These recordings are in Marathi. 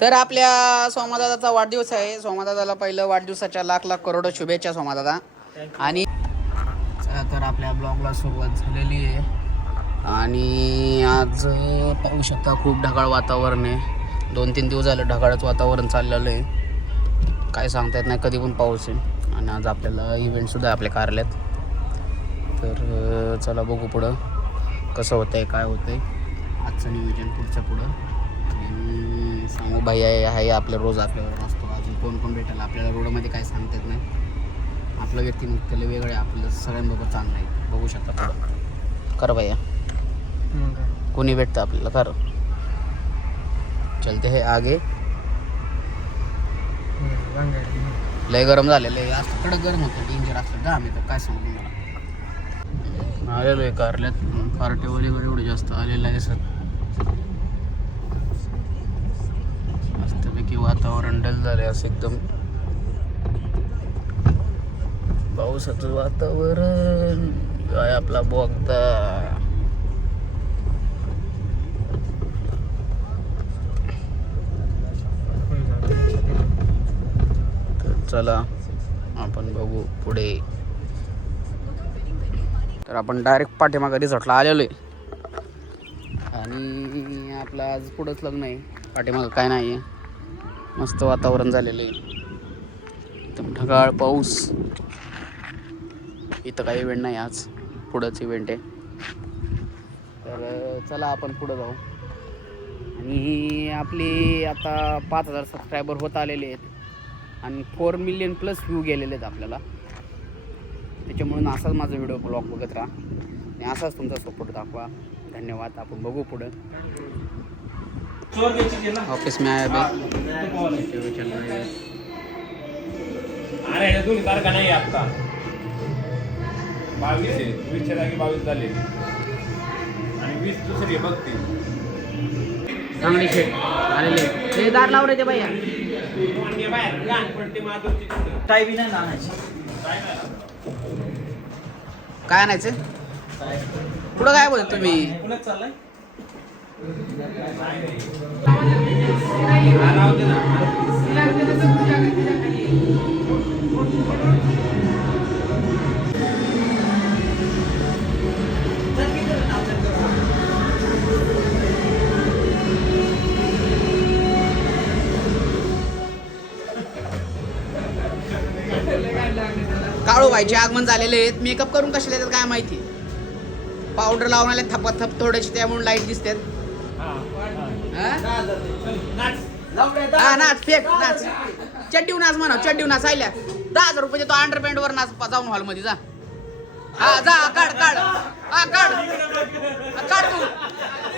तर आपल्या सोमादादाचा वाढदिवस आहे. सोमादादाला पहिलं वाढदिवसाच्या लाख लाख करोड शुभेच्छा सोमादादा. आणि तर आपल्या ब्लॉगला सुरुवात झालेली आहे. आणि आज पाहू शकता खूप ढगाळ वातावरण आहे. दोन तीन दिवस झालं ढगाळच वातावरण चाललेलं आहे. काय सांगता येत नाही कधी पण पाऊस आहे. आणि आज आपल्याला इव्हेंटसुद्धा आहे आपल्या कार्यालयात. तर चला बघू पुढं कसं होतंय काय होतंय. आजचं नियोजन पुढच्या पुढं. आणि सांगू? भाई आहे आहे आपलं रोज आपल्यावर असतो. अजून कोण कोण भेटायला आपल्याला रोडमध्ये काय सांगता येत नाही? आपलं व्यक्तिमत्व वेगळं आहे. आपलं सगळ्यांबरोबर चांगलं आहे. बघू शकता कर भैया. कोणी भेटतं आपल्याला? कर चलते हे आगे. लय गरम झालेलं आहे. असं कडक गरम होतं. डेंजर असतं. का आम्ही तर काय सांगू मला आलेलो आहे कारल्यात. पार्टीवर एवढे जास्त आलेलं आहे सर. की वातावरण डल झालं आहे असं एकदम. पावसाचं वातावरण. काय आपला बोगदा. तर चला आपण बघू पुढे. तर आपण डायरेक्ट पाठीमागं रिसॉर्टला आलेलो आहे. आणि आपलं आज पुढंच लग्न आहे. पाठीमागं काय नाही आहे मस्त वातावरण झालेलं आहे. एकदम ढगाळ पाऊस. इथं काही इव्हेंट नाही आज. पुढंच इव्हेंट आहे. तर चला आपण पुढं जाऊ. आणि आपली आता पाच हजार सबस्क्रायबर होत आलेले आहेत. आणि फोर मिलियन प्लस व्ह्यू गेलेले आहेत आपल्याला. त्याच्यामुळून असाच माझा व्हिडिओ ब्लॉग बघत राहा. आणि असाच तुमचा सपोर्ट दाखवा. धन्यवाद. आपण बघू पुढं. ऑफिस में आया बे टीव्ही चल रही है. अरे हे दोन्ही तारखा नाही आता बावीस आहे वीसच्या जागी बावीस झाले आणि वीस दुसरी आहे बघते। चांगली शेट आलेले ते दार लाव रे ते भैया बाहेर लहानपण ते चित्र काय बी नाही आणायची. काय आणायचं? पुढं काय बोलत तुम्ही? पुण्यात चाललाय. काळू व्हायचे आगमन झालेले आहेत मेकअप करून कशाला येतात काय माहिती? पावडर लावून आले थपा थप त्यामुळे लाइट दिसतात. नाच. हा नाच फेक नाच. चड्डीव नाच म्हणा चड्डीव नाच आयल्या. दहा हजार रुपये तो अंडर पॅन्ट वर नाच जाऊन हॉलमध्ये जा. हा जा काढ काढ. हा काढ. काढ तू.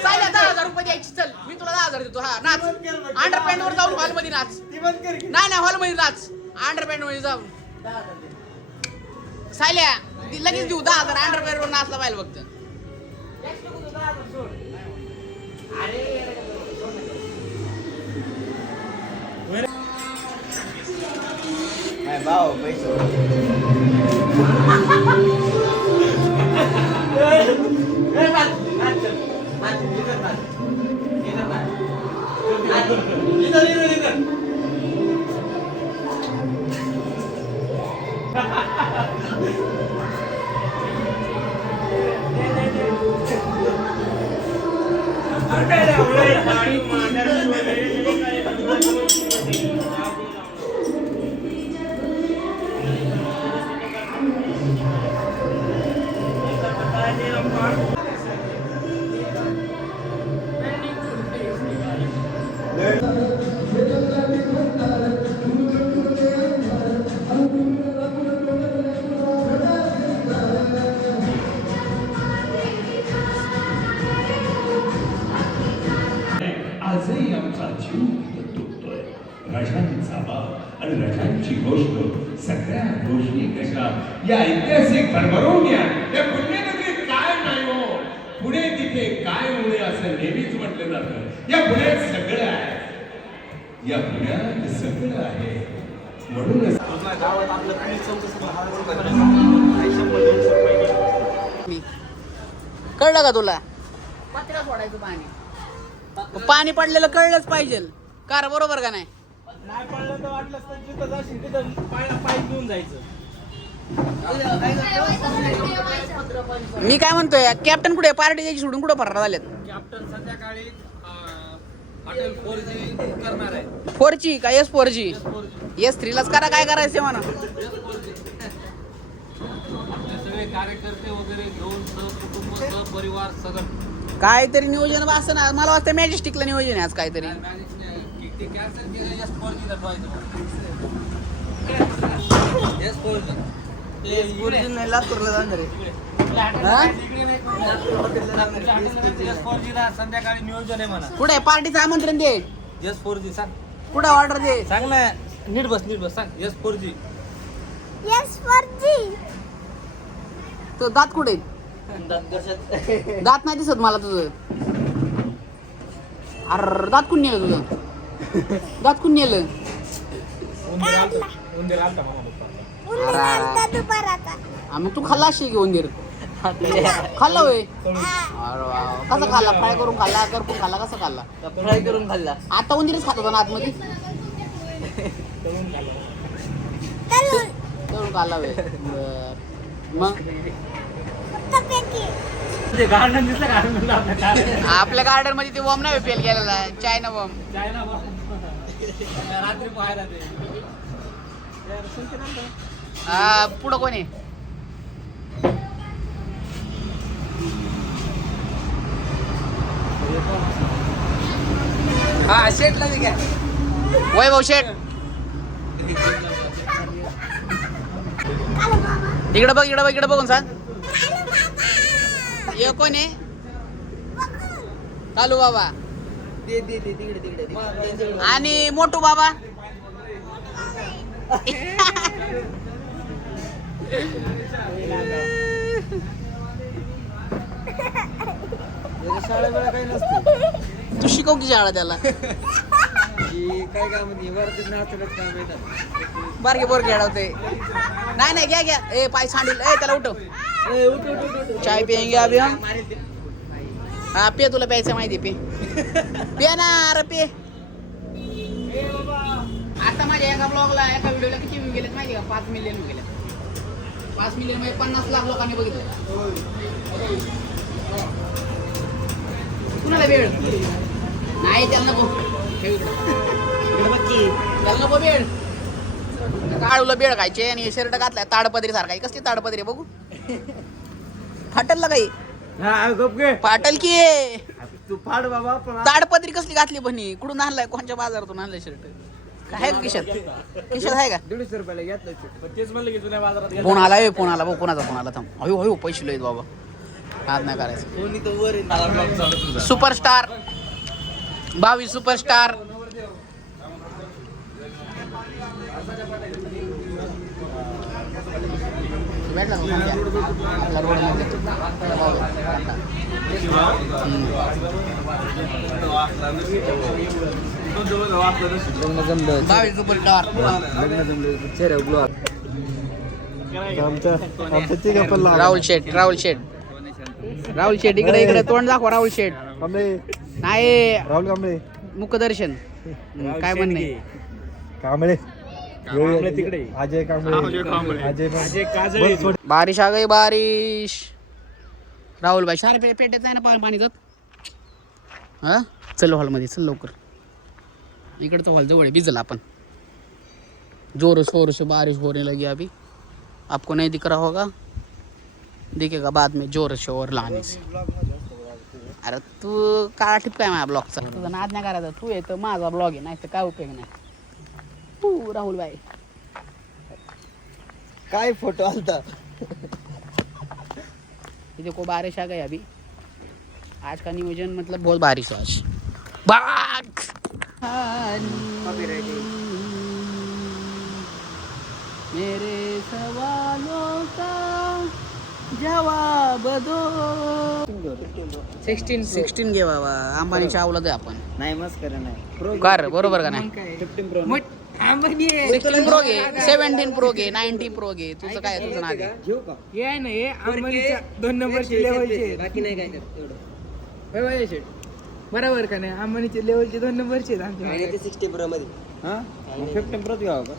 सायल्या दहा हजार रुपये द्यायची चल. मी तुला दहा हजार देतो. हा नाच. अंडर पॅन्ट वर जाऊन हॉलमध्ये नाच. नाही नाही हॉलमध्ये नाच. अंडर पॅन्टमध्ये जाऊन. सायल्या लगेच देऊ दहा हजार अंडर पॅन्ट वर नाचला पाहिजे फक्त. ને બાવો પૈસો એ વાત વાત વાત आजही तिथे काय मुळे असं नेहमीच म्हटलं जातं. या पुण्यात सगळं आहे. या पुण्यात सगळं आहे. म्हणूनच कळलं का तुला? पाणी. पाणी पडलेलं कळलंच पाहिजे. कार बरोबर का नाही? नाही पडलं तर वाटलं तर जिथं जाशील तिथं पाय पाय घेऊन जायचं. मी काय म्हणतोय कॅप्टन कुठे? पार्टी द्यायची सोडून कुठं फरार झालेत? कॅप्टन संध्याकाळी फोर जी का? एस फोर जी एस थ्रीलाच करा काय करायचं म्हणा? सगळे कार्यकर्ते वगैरे घेऊन सहकुटुंब सहपरिवार सगळं. काहीतरी नियोजन असं ना. मला वाटतं मॅजेस्टिकला नियोजन आहे आज काहीतरी. ते कॅन्सल केलं एस फोर जी ठेवायचं S four G S four संध्याकाळी नियोजन आहे. म्हणा कुठे पार्टीचं आमंत्रण दे. एस फोर जी सांग कुठे ऑर्डर दे? सांग ना नीट बस नीट बस सांग S four G S four G तो दात कुठे दात नाही दिसत मला तुझं. अर दात कुण नेलं तुझं? दात कुण नेलं? उंदीर आलता मला. हा, मग तू खाल्ला अशी घेऊन दे. खाल्ला. होय? अरे वा. कसा खाल्ला? फ्राय करून खाल्ला करपून खाल्ला कसा खाल्ला? फ्राय करून खाल्ला. आता उंदीरच खात होता ना आतमध्ये? तळून खाल्ला होय. बर. मग? ते गार्डन दिसलं गार्डन म्हणलं आपल्या गार्डन आपल्या गार्डनमध्ये ते बॉम्ब नाही फेल केलेला चायना बॉम्ब चायना रात्री पाहायला ते. हा पुढं कोण? आहे हा शेटला मी काय वैभव शेठ इकडं बघ इकडं बघ इकडं बघून सांग. हे कोण? आहे कालू बाबा. आणि मोटू बाबा. शाळा काही नसते तू शिकव की शाळा त्याला. काय काम काम येतात बारके बोर खेळवते नाही नाही घ्या घ्या. ए पाय सांडील. ए त्याला उठव. चाय पियेंगे अभी हम. हा पे तुला प्यायचं माहिती पे. पे ना अरे पे. आता माझ्या एका ब्लॉगला एका व्हिडिओला किती व्ह्यू गेलेत माहिती का? पाच मिलियन व्ह्यू गेले पाच मिलियनमध्ये पन्नास लाख लोकांनी बघितलं. कुणाला वेळ? नाही इकडं. इकडं बघ वेळ. काळूला बेळ खायचे आणि शर्ट घातलाय ताडपदरी सारखा. कसली ताडपदरी बघू? फाटल काही? हा गप गे. फाटल की तू फाड बाबा ताडपदरी कसली घातली बनी? कुठून आणलाय? कोणच्या बाजारातून आणलाय शर्ट? आहे का खिशात खिशात आहे का? दीडशे रुपयाला घेतलं पण तेच म्हणलं की जुन्या बाजारात गेला. फोन आला ए, फोन आला भाऊ कोणाचा फोन आला थांब. अयो अयो पैसे लयत बाबा. हात नाही करायचं. कोणी तर वर आहे. सुपरस्टार बावीस सुपरस्टार भेटला लग्न जमलं लग्न जमलं राहुल शेठ राहुल शेठ. राहुल शेठ इकडे इकडे तोंड दाखवा राहुल शेठ. नाही राहुल कांबळे मुखदर्शन. हम्म, काय म्हणणे कांबळे. कांबळे तिकडे. अजय कांबळे. बस. बारिश आ गई बारिश. राहुल भाई सारे पे पेट आहे ना पा- पाणी जात. हा? चल हॉलमध्ये चल लवकर. इकडचं हॉल जवळ आहे भिजल आपण. जोर शोर से बारिश होने लगी अभी. आपको नहीं दिख रहा होगा? दिखेगा बाद में जोर शोर लाने से. अरे तू काळा टिप काय माझ्या ब्लॉगचा तुझा नाद नाही करायचा. तू येतं माझा ब्लॉग आहे नाही तर काय उपयोग नाही. तू राहुल भाई काय फोटो आलता? ये देखो बारिश आ गई अभी आज का नियोजन मतलब बहुत बारिश है आज. बाग मेरे सवालों का जवाब दो। सिक्स्टीन सिक्स्टीन घे बाबा. अंबानीच्या अवलाद आहे आपण. नाही मस्कर नाही. कर बरोबर का नाही? फिफ्टीन प्रो सिक्स्टीन प्रो घे सेव्हन्टीन प्रो घे नाईन्टी प्रो घे तुझं काय तुझं आहे? घेऊ का? हे आहे ना हे अंबानीच्या दोन नंबरची लेवलची बाकी नाही काय करत एवढं. बरोबर का नाही? अंबानीचे लेवलचे दोन नंबरचे आहेत आमच्या आणि ते सिक्स्टी प्रो मध्ये. हा? फिफ्टीन प्रोच घ्यावं का?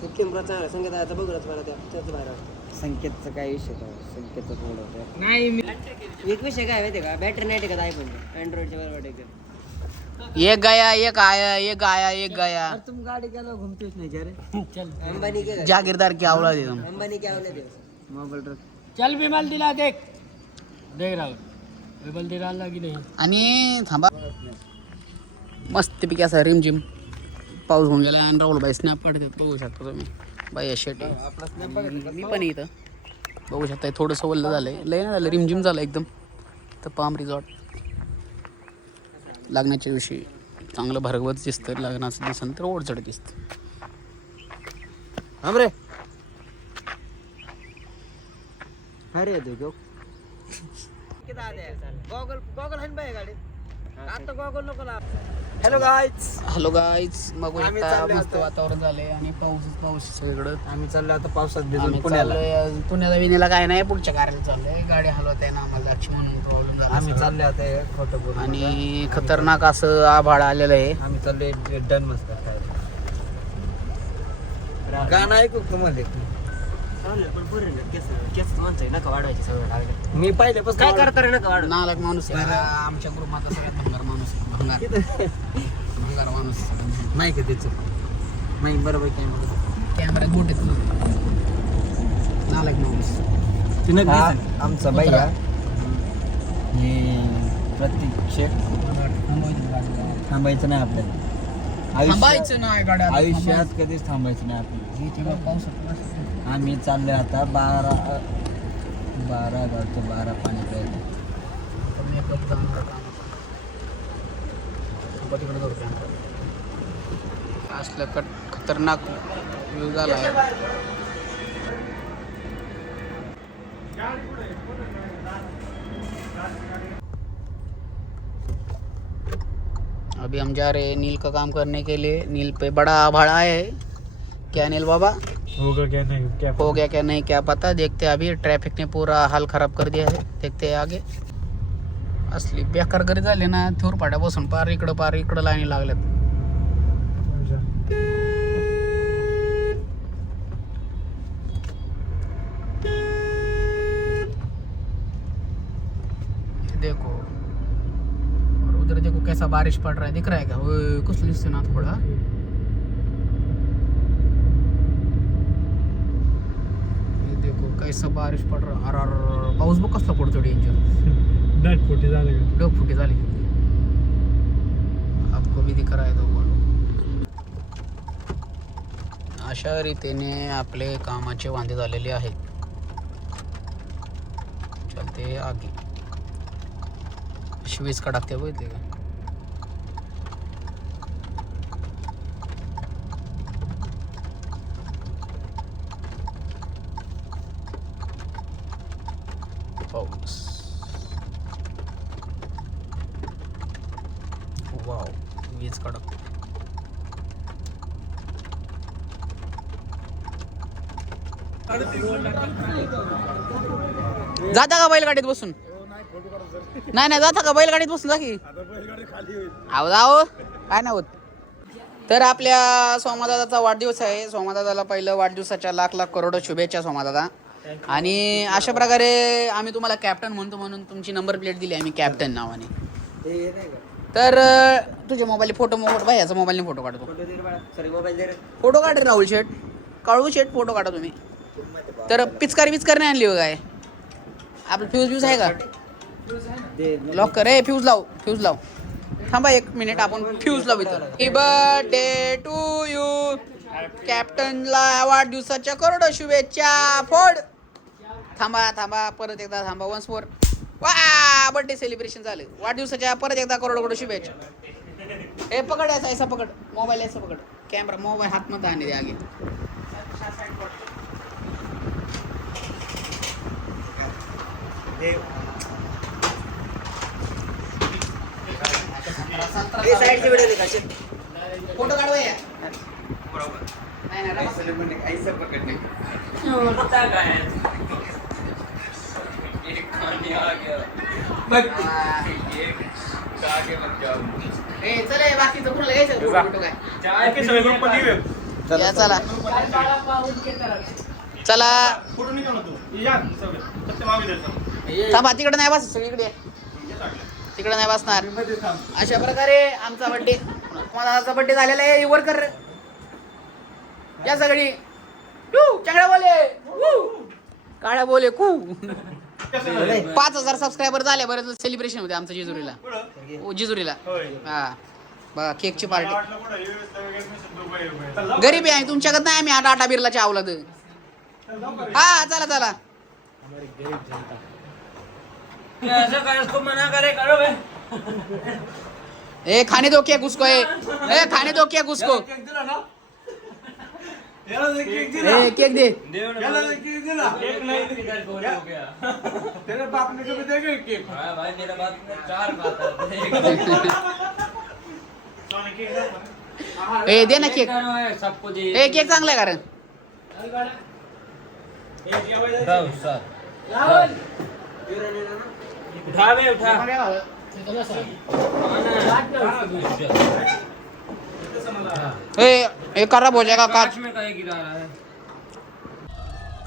फिफ्टीन प्रो चांगला. संगीताचा बघूनच मला त्या त्याच बाहेर वाटतं. संकेतचं काय विषय संकेतचं थोडं नाही मी एक विषय काय माहिती का? बॅटरी नाही टिकत आयफोन अँड्रॉइडच्या बरोबर एकदम एक गया एक आया एक आया एक गया. तुम गाडी केला घुमतोच नाही का रे? चल. अंबानी के जागीरदार की आवला दे तुम. अंबानी के आवले दिवस मोबाईल चल विमल दिला देख. देख राहुल. की आणि थांबा मस्त पिकी असा रिमझिम पाऊस होऊन गेला आणि राहुल बाई स्नॅप काढतात बघू शकता तुम्ही बाई या शेट मी पण आहे इथं बघू शकता थोडंसं वल्ल झालंय लय नाही झालं रिमझिम झालं एकदम तर पाम रिसॉर्ट लग्नाच्या दिवशी चांगलं भरगवत दिसतं लग्नाचं दिसतं तर ओढचढ दिसतं रे अरे तू गो गॉगल गॉगल आहे बाय गाडी आता गॉगल नको हॅलो गाईज हॅलो आम्ही शकता चाललोय मस्त आता. वातावरण झालंय आणि पाऊस पाऊस सगळीकडं. आम्ही चाललो आता पावसात भिजून आम्ही पुण्याला. चाललोय पुण्याला विनीला काय नाही पुढच्या कार्याला चाललोय. गाडी हलवत आहे ना आम्हाला जायची म्हणून प्रॉब्लेम झाला आम्ही सगळा. चालले आता हे खोटं आणि खतरनाक असं आभाळ आलेलं आहे. आम्ही चाललोय डन मस्त. गाणं ऐकू का पण पुरे केस केस माणसं नका वाढवायचे सगळं लागले मी पहिल्यापासून काय करता रे नका वाढव? नालायक माणूस आहे. हा आमच्या ग्रुपमध्ये सगळ्यात भंगार माणूस आहे. भंगार. भंगार माणूस माहिती आहे त्याचं. माहिती बरोबर कॅमेरा कॅमेरा मोठे तुझं नालायक माणूस. तिनं आमचा भैया हे प्रत्येक शेट थांबायचं नाही आपल्याला. थांबायचं नाही गाड्या आयुष्यात कधीच थांबायचं नाही आपल्याला आम्ही चालले आता बारा बारा गावतो बारा पाणी प्यायला असलं कट खतरनाक झाला हम जा रहे हैं नील का काम करने के लिए। नील पे बड़ा भाड़ा है। क्या नील बाबा? होगा क्या नहीं क्या हो गया क्या नहीं क्या पता? देखते हैं अभी ट्रैफ़िक ने पूरा हाल खराब कर दिया है। देखते है आगे। असली बेकार घरी झाले ना थोर पाड्या बसून पार इकडं पार इकडं लाईनी लागल्यात ये देखो और उधर देखो कैसा बारिश पड़ रहा है दिख रहा है क्या? कुछ लिस्ट ना थोड़ा। देखो कैसा बारिश पड़ रहा अरे अरे, पाऊस बघ कसला पडतो डेंजर नाही खोटी झालं का. फुटी झाली आपको भी दिख रहा है तो बोलो. अशा रीतीने आपले कामाचे वांदे झालेले आहेत. चलते आगे. शिवीस कडाकते बघते का जाता का बैलगाडीत बसून? नाही नाही जाता का बैलगाडीत बसून? जा की. आहो जाओ. काय नाही होत. तर आपल्या सोमादादाचा वाढदिवस आहे. सोमादादाला पहिलं वाढदिवसाच्या लाख लाख करोड शुभेच्छा सोमादादा. आणि अशा प्रकारे आम्ही तुम्हाला कॅप्टन म्हणतो म्हणून तुमची नंबर प्लेट दिली आम्ही कॅप्टन नावाने. तर तुझ्या मोबाईल फोटो मोबाईल बाई याचा मोबाईलने फोटो काढतो. फोटो काढ रे राहुल शेट काळू शेट फोटो काढा तुम्ही. तर पिचकारी पिचकारी नाही आणली काय? आपलं फ्यूज फ्यूज आहे का? लॉक कर. रे फ्यूज लाव फ्यूज लाव. थांबा एक मिनिट आपण फ्यूज लावू इथं. बर्थडे टू यू कॅप्टनला वाढदिवसाच्या करोड शुभेच्छा. फोड थांबा थांबा. परत एकदा थांबा. वन्स मोर वा बर्थडे सेलिब्रेशन झालं. वाढदिवसाच्या परत एकदा करोडो करोडो शुभेच्छा. हे पकड ऐसा ऐसा पकड. मोबाईल ऐसा पकड. कॅमेरा मोबाईल हात मत आने आगे हे साईडची व्हिडिओ दे का शेट. फोटो काढवा या नाही नाही रमा. ए चले बाकीचं कुणाला घ्यायचं? फोटो काय? चला. चला. फोटो निघा तू? या सगळे. सत्य महाविद्यालय थांबा तिकडे नाही बस इकडे तिकडे नाही बसणार. अशा प्रकारे आमचा बड्डे माझा बड्डे झालेला आहे वर कर या सगळी. चांगला बोले. काळ्या बोले कू. पाच हजार सबस्क्रायबर झाले बरं सेलिब्रेशन होते आमचं जेजुरीला. जिजुरीला जेजुरीला. हा. बघा केकची पार्टी गरीबी आहे तुमच्याकडे नाही आम्ही आटा आटा बिरला चावला तर हा चला चला. ऐसा कर इसको मना करे करो बे ए खाने दो केक उसको ए ए खाने दो केक उसको केक दिला ना केक दिला ए केक दे याला ते केक दिला केक नाही तेरे बाप ने कभी देखा केक भाई मेरा बात में चार बात है सोने केक दाखव. ए दे ना केक सबको दे ए केक चांगला आहे कारण उठा उठा बे उठा. ए ए खराब हो जाएगा काच काच में काय गिरा रहा है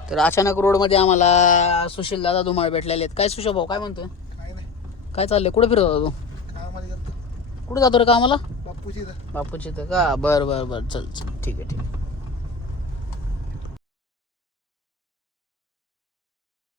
तर अचानक रोडमध्ये आम्हाला सुशील दादा धुमाळ भेटलेले आहेत. काय सुशा भाऊ काय म्हणतोय? काय चाललंय? कुठे फिरत होता तू? कुठे जातो रे कामाला? बापूची का? बर बर बर. चल चल. ठीक आहे ठीक आहे.